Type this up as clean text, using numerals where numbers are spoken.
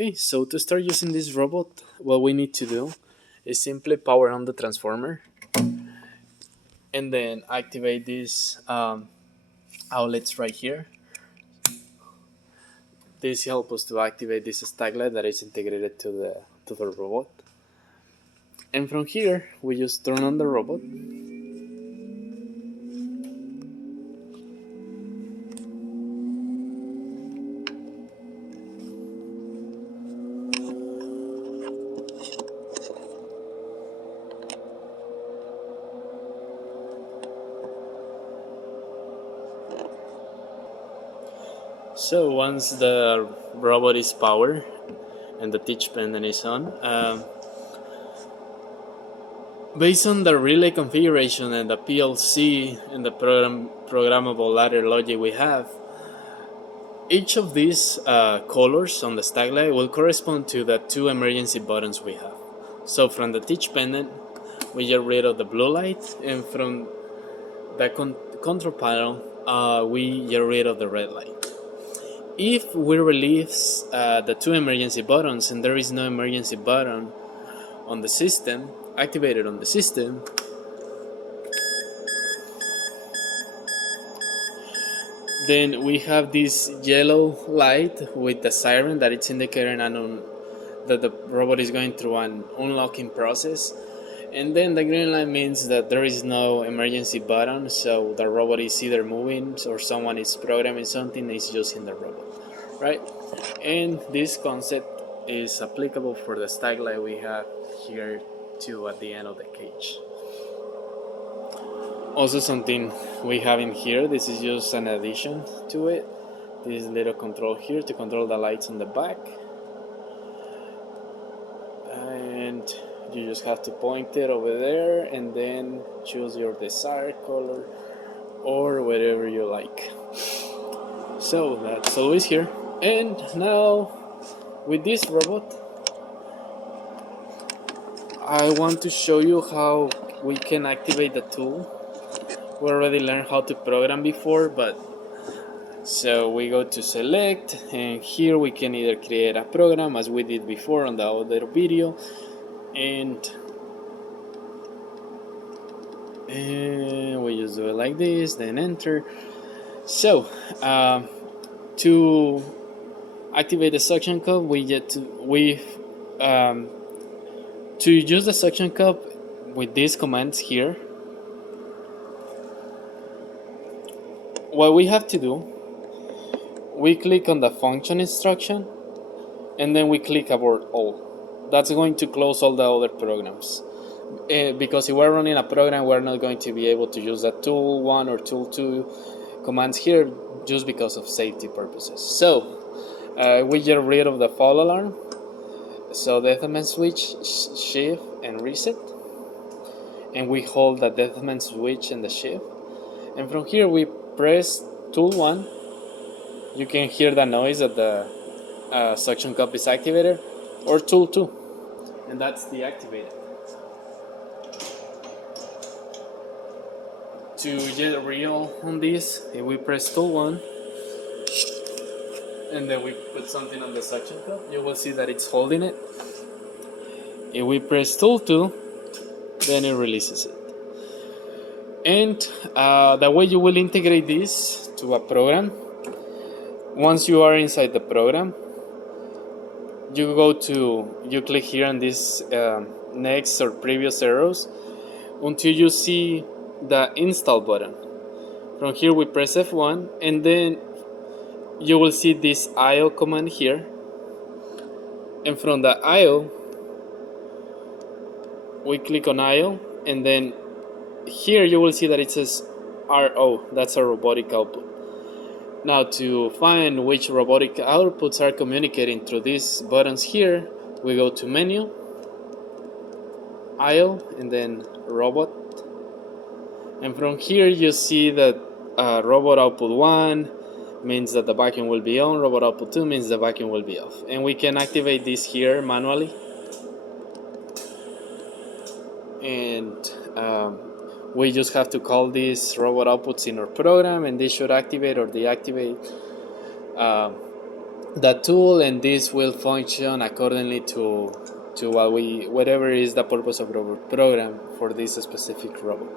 Okay, so to start using this robot, what we need to do is simply power on the transformer and then activate these outlets right here. This helps us to activate this stack light that is integrated to the robot. And from here, we just turn on the robot. So once the robot is powered and the teach pendant is on, based on the relay configuration and the PLC and the programmable ladder logic we have, each of these colors on the stack light will correspond to the two emergency buttons we have. So from the teach pendant, we get rid of the blue light, and from the control panel, we get rid of the red light. If we release the two emergency buttons and there is no emergency button on the system, activated on the system, then we have this yellow light with the siren that it's indicating that the robot is going through an unlocking process. And then the green light means that there is no emergency button, so the robot is either moving or someone is programming something, it's using the robot, right? And this concept is applicable for the stack light we have here too at the end of the cage. Also, something we have in here, this is just an addition to it, this little control here to control the lights on the back, and you just have to point it over there and then choose your desired color or whatever you like. So that's always here. And now with this robot, I want to show you how we can activate the tool. We already learned how to program before, but so we go to select, and here we can either create a program as we did before on the other video, and we just do it like this, then enter. So to activate the suction cup, to use the suction cup with these commands here, what we have to do, we click on the function instruction and then we click abort all. That's going to close all the other programs, because if we're running a program, we're not going to be able to use the tool 1 or tool 2 commands here just because of safety purposes. So we get rid of the fall alarm, so deathmatch switch, shift and reset, and we hold the deathmatch switch and the shift, and from here we press tool 1. You can hear the noise that the suction cup is activated, or tool 2, and that's deactivated. To get real on this, if we press tool 1 and then we put something on the suction cup, you will see that it's holding it. If we press tool 2, then it releases it. And the way you will integrate this to a program, once you are inside the program, you click here on this next or previous arrows until you see the install button. From here we press F1, and then you will see this IO command here, and from the IO we click on IO, and then here you will see that it says RO, that's a robotic output. Now to find which robotic outputs are communicating through these buttons here, we go to menu, IO, and then robot, and from here you see that robot output 1 means that the vacuum will be on, robot output 2 means the vacuum will be off, and we can activate this here manually, and we just have to call these robot outputs in our program, and they should activate or deactivate the tool, and this will function accordingly to whatever is the purpose of our program for this specific robot.